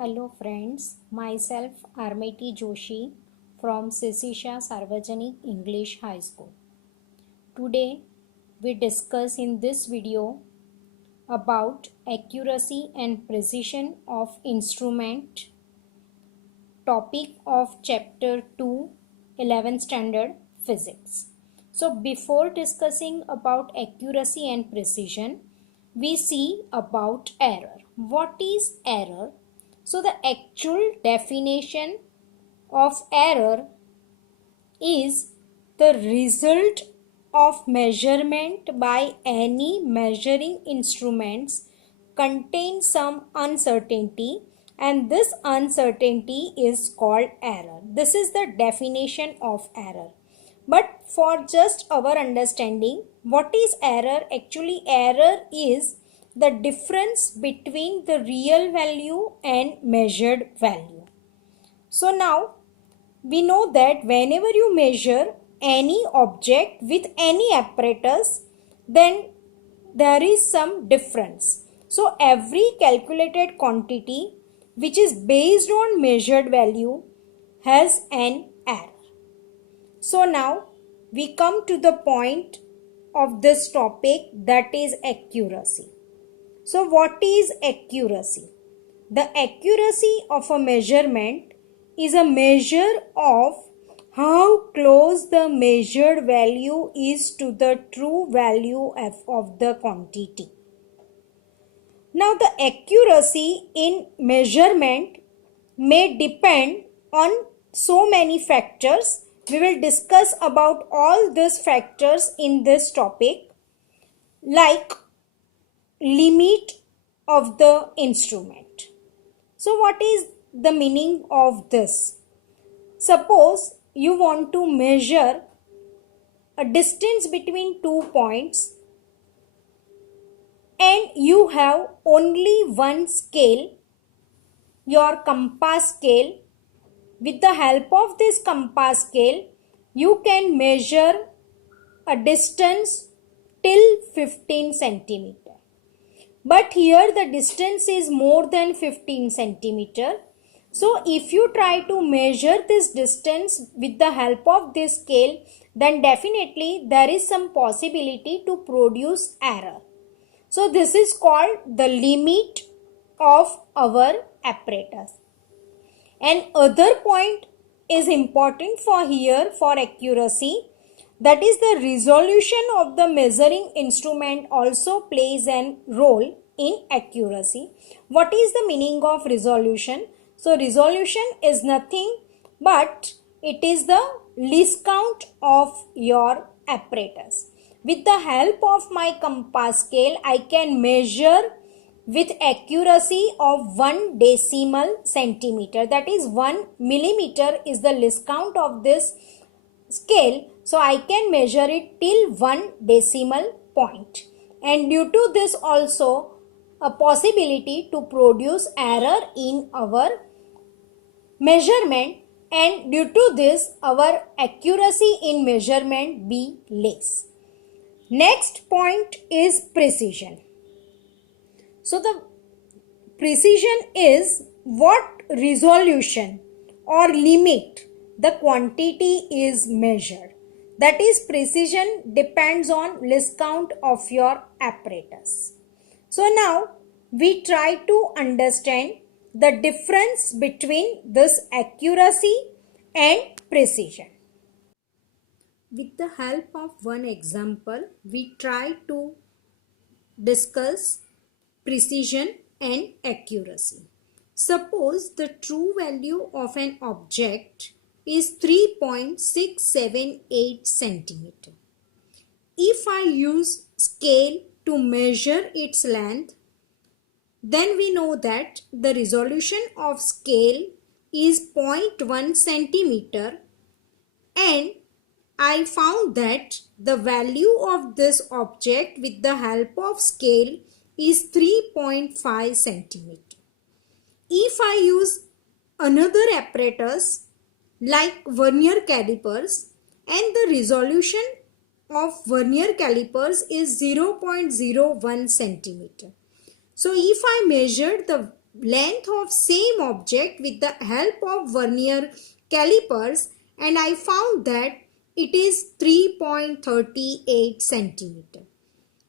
Hello friends, myself Armeti Joshi from Sisisha Sarvajanik English High School. Today we discuss in this video about accuracy and precision of instrument, topic of chapter 2, 11th standard physics. So before discussing about accuracy and precision, we see about error. What is error? So the actual definition of error is the result of measurement by any measuring instruments contain some uncertainty, and this uncertainty is called error. This is the definition of error. But for just our understanding, what is error? Actually, error is the difference between the real value and measured value. So now we know that whenever you measure any object with any apparatus, then there is some difference. So every calculated quantity which is based on measured value has an error. So now we come to the point of this topic, that is accuracy. So what is accuracy? The accuracy of a measurement is a measure of how close the measured value is to the true value of the quantity. Now the accuracy in measurement may depend on so many factors. We will discuss about all these factors in this topic, like limit of the instrument. So what is the meaning of this? Suppose you want to measure a distance between 2 points and you have only one scale, your compass scale. With the help of this compass scale, you can measure a distance till 15 centimeter. But here the distance is more than 15 centimeter. So if you try to measure this distance with the help of this scale, then definitely there is some possibility to produce error. So this is called the limit of our apparatus. And other point is important for here for accuracy, that is the resolution of the measuring instrument also plays a role in accuracy. What is the meaning of resolution? So resolution is nothing but it is the least count of your apparatus. With the help of my compass scale, I can measure with accuracy of 1 decimal centimeter. That is 1 millimeter is the least count of this scale. So I can measure it till 1 decimal point. And due to this also a possibility to produce error in our measurement, and due to this our accuracy in measurement be less. Next point is precision. So the precision is what resolution or limit the quantity is measured. That is, precision depends on least count of your apparatus. So now we try to understand the difference between this accuracy and precision. With the help of one example, we try to discuss precision and accuracy. Suppose the true value of an object is 3.678 centimeter. If I use scale to measure its length, then we know that the resolution of scale is 0.1 centimeter, and I found that the value of this object with the help of scale is 3.5 centimeter. If I use another apparatus like vernier calipers, and the resolution of vernier calipers is 0.01 centimeter. So if I measure the length of same object with the help of vernier calipers, and I found that it is 3.38 centimeter.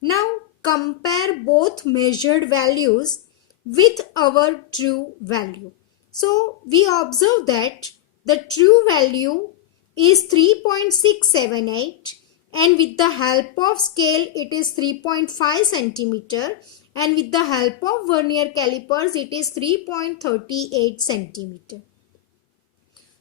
Now compare both measured values with our true value. So we observe that the true value is 3.678, and with the help of scale it is 3.5 centimeter, and with the help of vernier calipers it is 3.38 centimeter.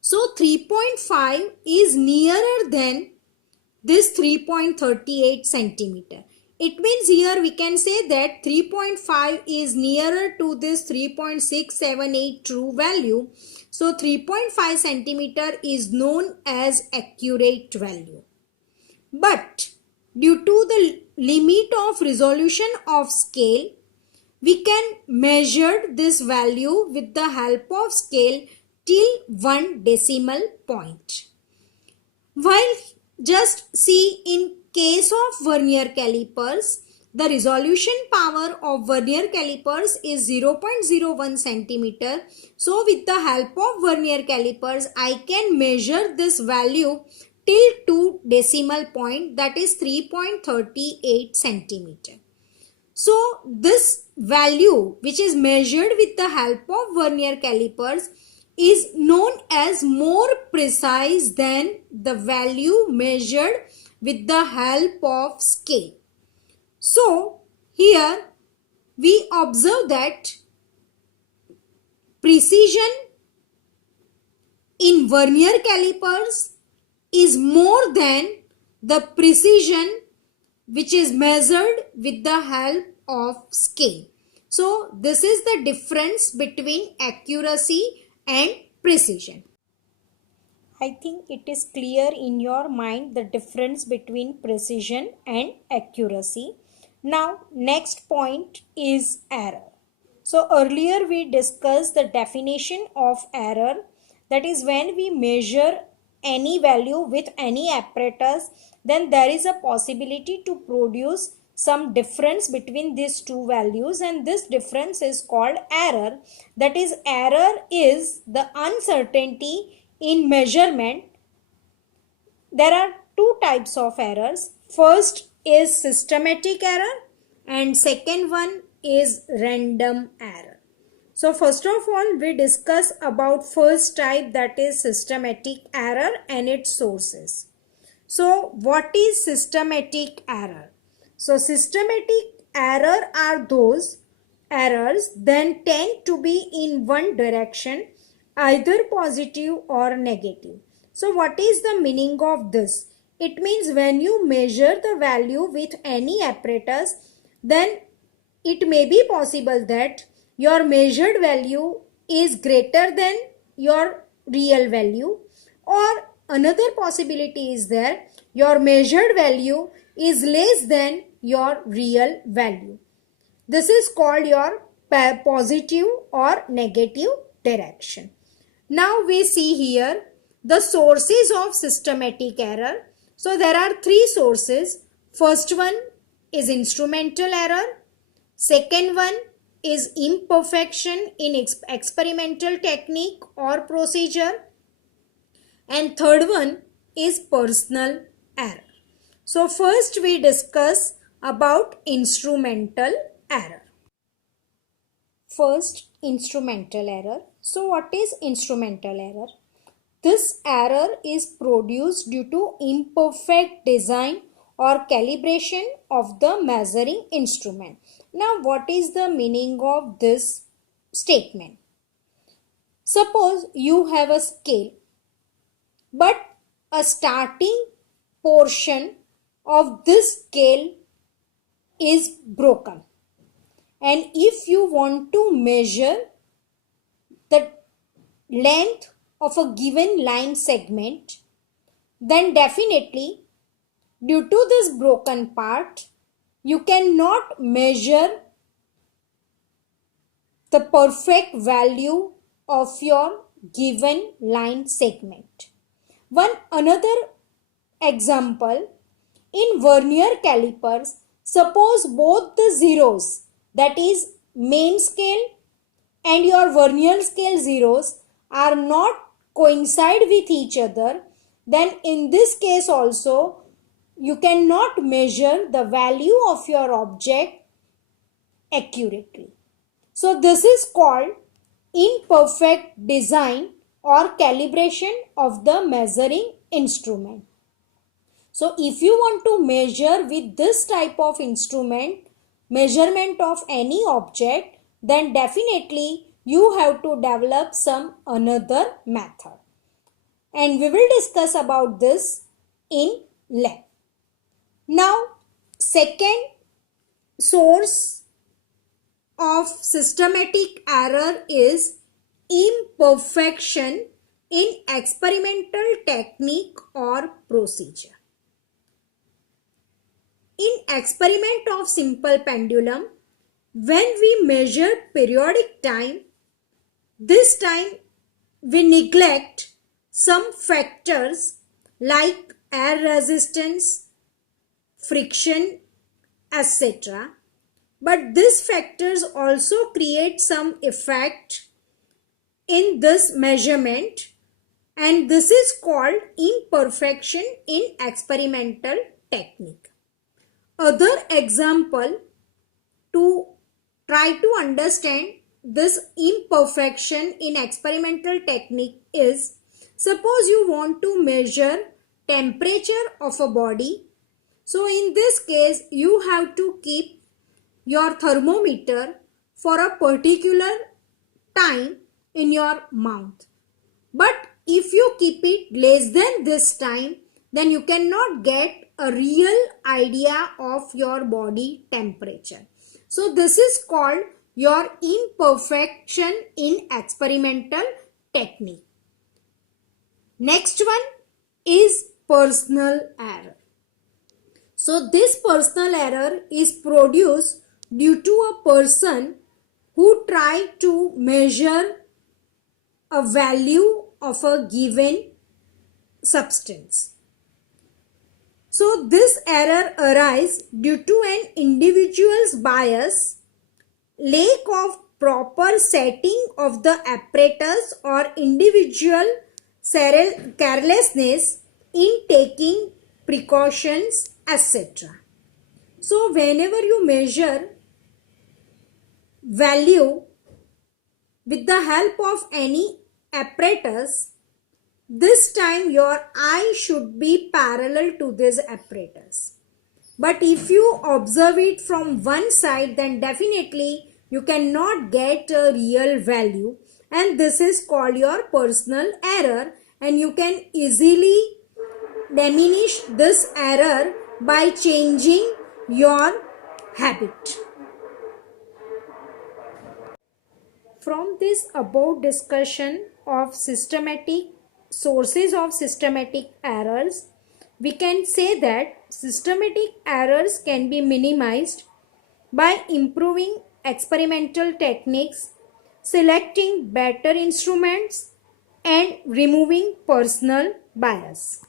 So 3.5 is nearer than this 3.38 centimeter. It means here we can say that 3.5 is nearer to this 3.678 true value. So 3.5 centimeter is known as accurate value. But due to the limit of resolution of scale, we can measure this value with the help of scale till 1 decimal point. While just see in case of vernier calipers, the resolution power of vernier calipers is 0.01 centimeter. So with the help of vernier calipers, I can measure this value till 2 decimal point, that is 3.38 centimeter. So this value which is measured with the help of vernier calipers is known as more precise than the value measured with the help of scale. So here we observe that precision in vernier calipers is more than the precision which is measured with the help of scale. So this is the difference between accuracy and precision. I think it is clear in your mind the difference between precision and accuracy. Now next point is error. So earlier we discussed the definition of error, that is when we measure any value with any apparatus, then there is a possibility to produce some difference between these two values, and this difference is called error. That is, error is the uncertainty in measurement. There are two types of errors. First is systematic error and second one is random error. So first of all, we discuss about first type, that is systematic error and its sources. So what is systematic error? So systematic error are those errors that tend to be in one direction, either positive or negative. So what is the meaning of this? It means when you measure the value with any apparatus, then it may be possible that your measured value is greater than your real value, or another possibility is there, your measured value is less than your real value. This is called your positive or negative direction. Now we see here the sources of systematic error. So there are three sources. First one is instrumental error. Second one is imperfection in experimental technique or procedure. And third one is personal error. So first we discuss about instrumental error. First, instrumental error. So what is instrumental error? This error is produced due to imperfect design or calibration of the measuring instrument. Now what is the meaning of this statement? Suppose you have a scale, but a starting portion of this scale is broken, and if you want to measure the length of a given line segment, then definitely due to this broken part you cannot measure the perfect value of your given line segment. One another example, in vernier calipers, suppose both the zeros, that is main scale and your Vernier scale zeros are not coincide with each other, then in this case also you cannot measure the value of your object accurately. So this is called imperfect design or calibration of the measuring instrument. So if you want to measure with this type of instrument, measurement of any object, then definitely you have to develop some another method. And we will discuss about this in lab. Now, second source of systematic error is imperfection in experimental technique or procedure. In experiment of simple pendulum, when we measure periodic time, this time we neglect some factors like air resistance, friction, etc. But these factors also create some effect in this measurement, and this is called imperfection in experimental technique. Other example to try to understand this imperfection in experimental technique is, suppose you want to measure temperature of a body. So in this case you have to keep your thermometer for a particular time in your mouth. But if you keep it less than this time, then you cannot get a real idea of your body temperature. So this is called your imperfection in experimental technique. Next one is personal error. So this personal error is produced due to a person who tried to measure a value of a given substance. So this error arises due to an individual's bias, lack of proper setting of the apparatus, or individual carelessness in taking precautions, etc. So whenever you measure value with the help of any apparatus, this time your eye should be parallel to this apparatus. But if you observe it from one side, then definitely you cannot get a real value, and this is called your personal error, and you can easily diminish this error by changing your habit. From this above discussion of systematic sources of systematic errors, we can say that systematic errors can be minimized by improving experimental techniques, selecting better instruments, and removing personal bias.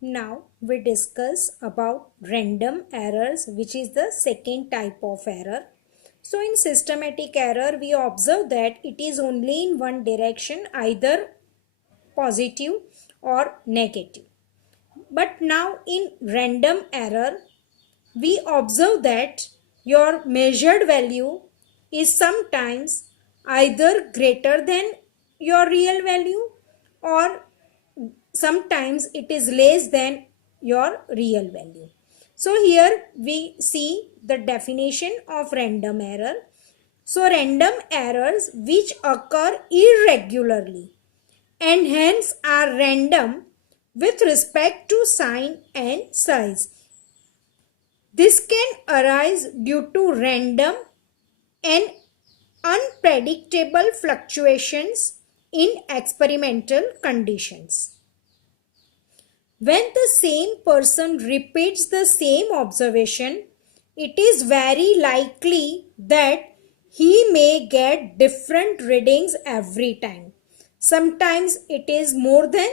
Now we discuss about random errors, which is the second type of error. So in systematic error, we observe that it is only in one direction, either positive or negative. But now in random error, we observe that your measured value is sometimes either greater than your real value, or sometimes it is less than your real value. So here we see the definition of random error. So random errors which occur irregularly and hence are random with respect to sign and size. This can arise due to random and unpredictable fluctuations in experimental conditions. When the same person repeats the same observation, it is very likely that he may get different readings every time. Sometimes it is more than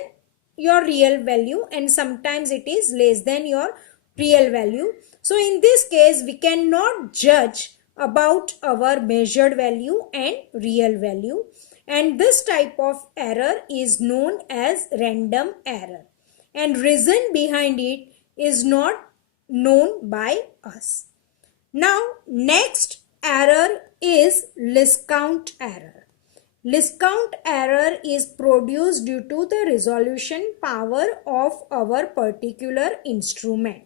your real value and sometimes it is less than your real value. So in this case, we cannot judge about our measured value and real value, and this type of error is known as random error, and reason behind it is not known by us. Now next error is list count error. List count error is produced due to the resolution power of our particular instrument.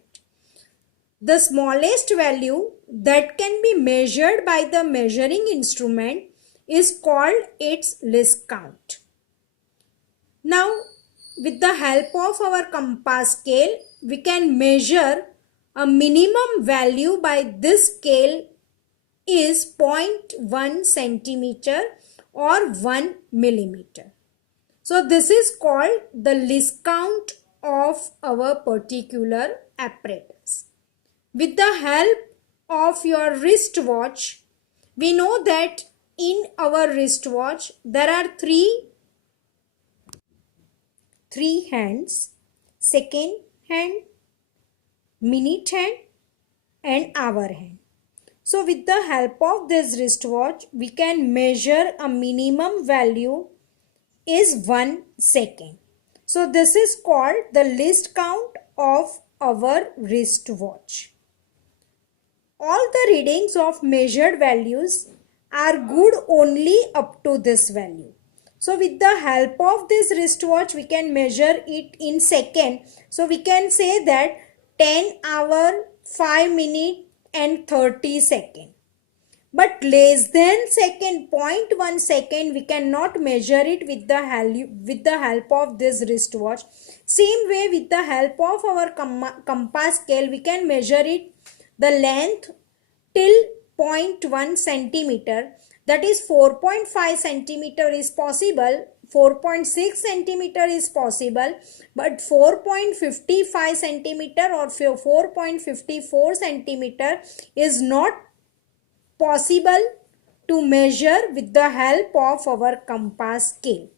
The smallest value that can be measured by the measuring instrument is called its list count. Now, with the help of our compass scale, we can measure a minimum value by this scale is 0.1 centimeter or 1 millimeter. So this is called the list count of our particular apparatus. With the help of your wristwatch, we know that in our wristwatch there are three hands: second hand, minute hand and hour hand. So with the help of this wristwatch, we can measure a minimum value is 1 second. So this is called the list count of our wristwatch. All the readings of measured values are good only up to this value. So with the help of this wristwatch, we can measure it in second. So we can say that 10 hour, 5 minute and 30 second. But less than second, 0.1 second, we cannot measure it with the help of this wristwatch. Same way, with the help of our compass scale, we can measure it the length till 0.1 centimeter, that is 4.5 centimeter is possible, 4.6 centimeter is possible, but 4.55 centimeter or 4.54 centimeter is not possible to measure with the help of our compass scale.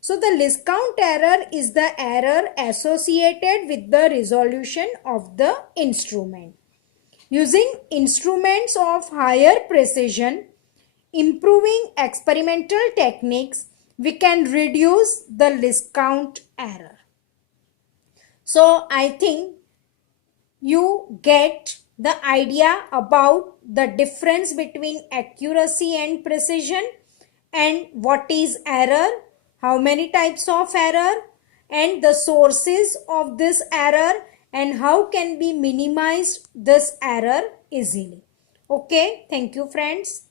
So the list count error is the error associated with the resolution of the instrument. Using instruments of higher precision, improving experimental techniques, we can reduce the list count error. So I think you get the idea about the difference between accuracy and precision, and what is error, how many types of error, and the sources of this error, and how can be minimized this error easily. Okay, thank you friends.